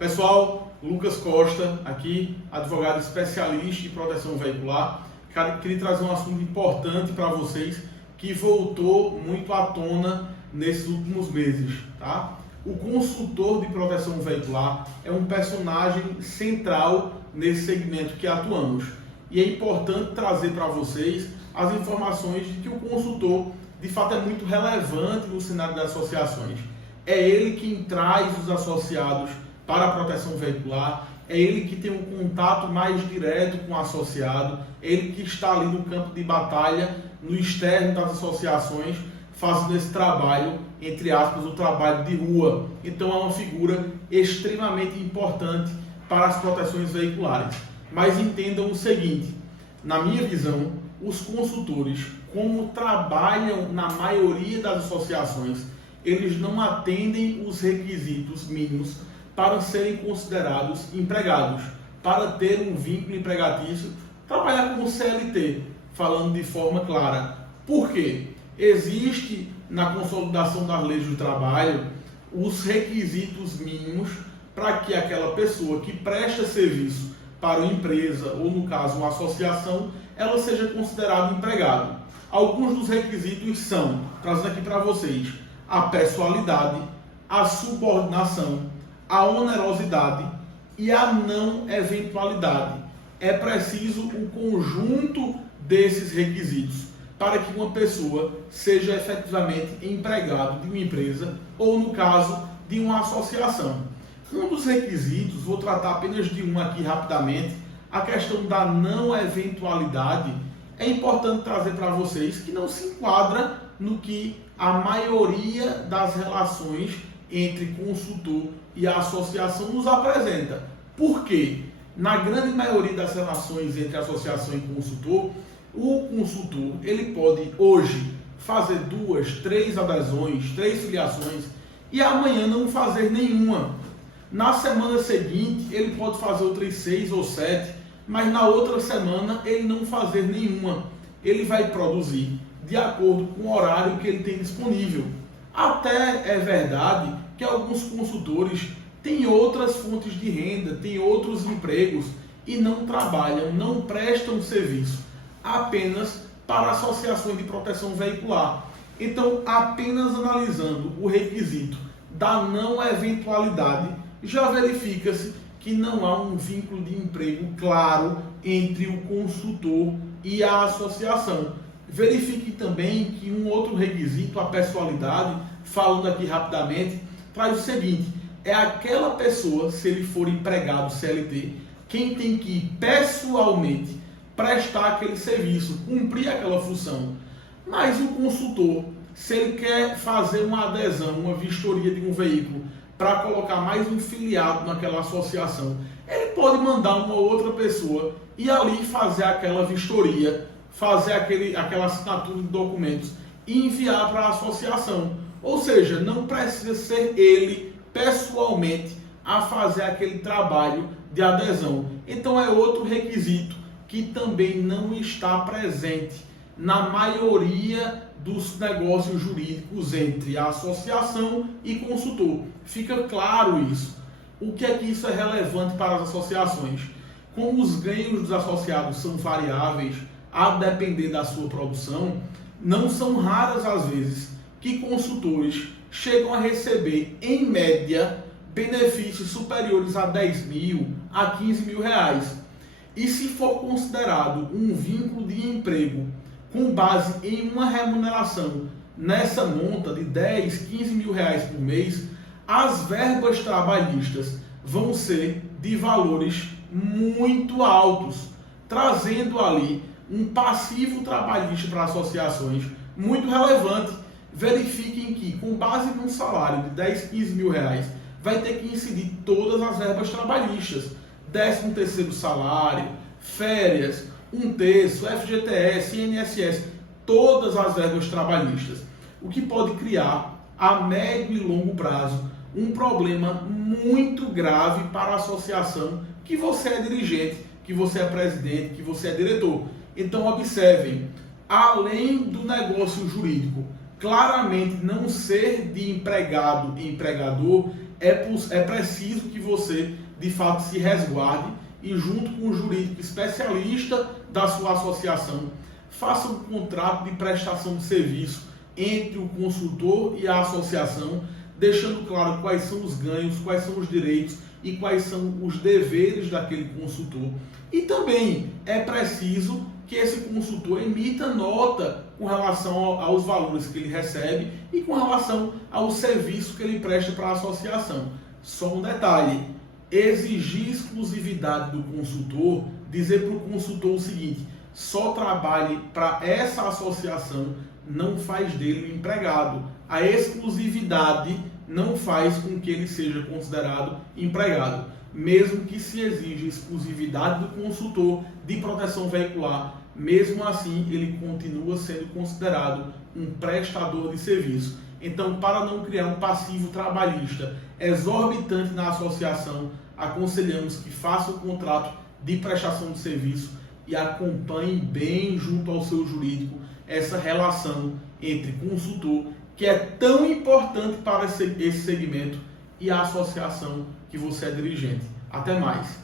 Pessoal, Lucas Costa aqui, advogado especialista em proteção veicular. Queria trazer um assunto importante para vocês que voltou muito à tona nesses últimos meses, tá? O consultor de proteção veicular é um personagem central nesse segmento que atuamos. E é importante trazer para vocês as informações de que o consultor, de fato, é muito relevante no cenário das associações. É ele quem traz os associados para a proteção veicular, é ele que tem um contato mais direto com o associado, é ele que está ali no campo de batalha, no externo das associações, fazendo esse trabalho, entre aspas, o trabalho de rua. Então é uma figura extremamente importante para as proteções veiculares. Mas entendam o seguinte, na minha visão, os consultores, como trabalham na maioria das associações, eles não atendem os requisitos mínimos para serem considerados empregados, para ter um vínculo empregatício, trabalhar como CLT, falando de forma clara. Por quê? Existe na consolidação das leis do trabalho os requisitos mínimos para que aquela pessoa que presta serviço para uma empresa, ou no caso uma associação, ela seja considerada empregado. Alguns dos requisitos são, trazendo aqui para vocês, a pessoalidade, a subordinação, a onerosidade e a não eventualidade. É preciso o conjunto desses requisitos para que uma pessoa seja efetivamente empregado de uma empresa ou, no caso, de uma associação. Um dos requisitos, vou tratar apenas de um aqui rapidamente, a questão da não eventualidade. É importante trazer para vocês que não se enquadra no que a maioria das relações entre consultor e a associação nos apresenta. Por quê? Na grande maioria das relações entre associação e consultor, o consultor ele pode hoje fazer 2, 3 adesões, 3 filiações e amanhã não fazer nenhuma. Na semana seguinte ele pode fazer outras 6 ou 7, mas na outra semana ele não fazer nenhuma. Ele vai produzir de acordo com o horário que ele tem disponível. Até é verdade que alguns consultores têm outras fontes de renda, têm outros empregos e não trabalham, não prestam serviço apenas para associações de proteção veicular. Então, apenas analisando o requisito da não eventualidade, já verifica-se que não há um vínculo de emprego claro entre o consultor e a associação. Verifique também que um outro requisito, a pessoalidade, falando aqui rapidamente, traz o seguinte: é aquela pessoa, se ele for empregado CLT, quem tem que ir pessoalmente prestar aquele serviço, cumprir aquela função. Mas o consultor, se ele quer fazer uma adesão, uma vistoria de um veículo, para colocar mais um filiado naquela associação, ele pode mandar uma outra pessoa e ali fazer aquela vistoria, fazer aquela assinatura de documentos e enviar para a associação. Ou seja, não precisa ser ele pessoalmente a fazer aquele trabalho de adesão. Então é outro requisito que também não está presente na maioria dos negócios jurídicos entre a associação e consultor. Fica claro isso. O que é que isso é relevante para as associações? Como os ganhos dos associados são variáveis a depender da sua produção, não são raras as vezes que consultores chegam a receber, em média, benefícios superiores a 10 mil, a 15 mil reais. E se for considerado um vínculo de emprego com base em uma remuneração nessa monta de 10, 15 mil reais por mês, as verbas trabalhistas vão ser de valores muito altos, trazendo ali um passivo trabalhista para associações muito relevante. Verifiquem que, com base num salário de 10, 15 mil reais, vai ter que incidir todas as verbas trabalhistas. 13º salário, férias, 1/3, FGTS, INSS, todas as verbas trabalhistas. O que pode criar, a médio e longo prazo, um problema muito grave para a associação que você é dirigente, que você é presidente, que você é diretor. Então observem, além do negócio jurídico claramente não ser de empregado e empregador, é preciso que você, de fato, se resguarde e, junto com o jurídico especialista da sua associação, faça um contrato de prestação de serviço entre o consultor e a associação, deixando claro quais são os ganhos, quais são os direitos e quais são os deveres daquele consultor. E também é preciso que esse consultor emita nota com relação aos valores que ele recebe e com relação ao serviço que ele presta para a associação. Só um detalhe: exigir exclusividade do consultor, dizer para o consultor o seguinte: só trabalhe para essa associação, não faz dele um empregado. A exclusividade não faz com que ele seja considerado empregado. Mesmo que se exija exclusividade do consultor de proteção veicular, mesmo assim ele continua sendo considerado um prestador de serviço. Então, para não criar um passivo trabalhista exorbitante na associação, aconselhamos que faça o contrato de prestação de serviço e acompanhe bem junto ao seu jurídico essa relação entre consultor, que é tão importante para esse segmento, e a associação que você é dirigente. Até mais!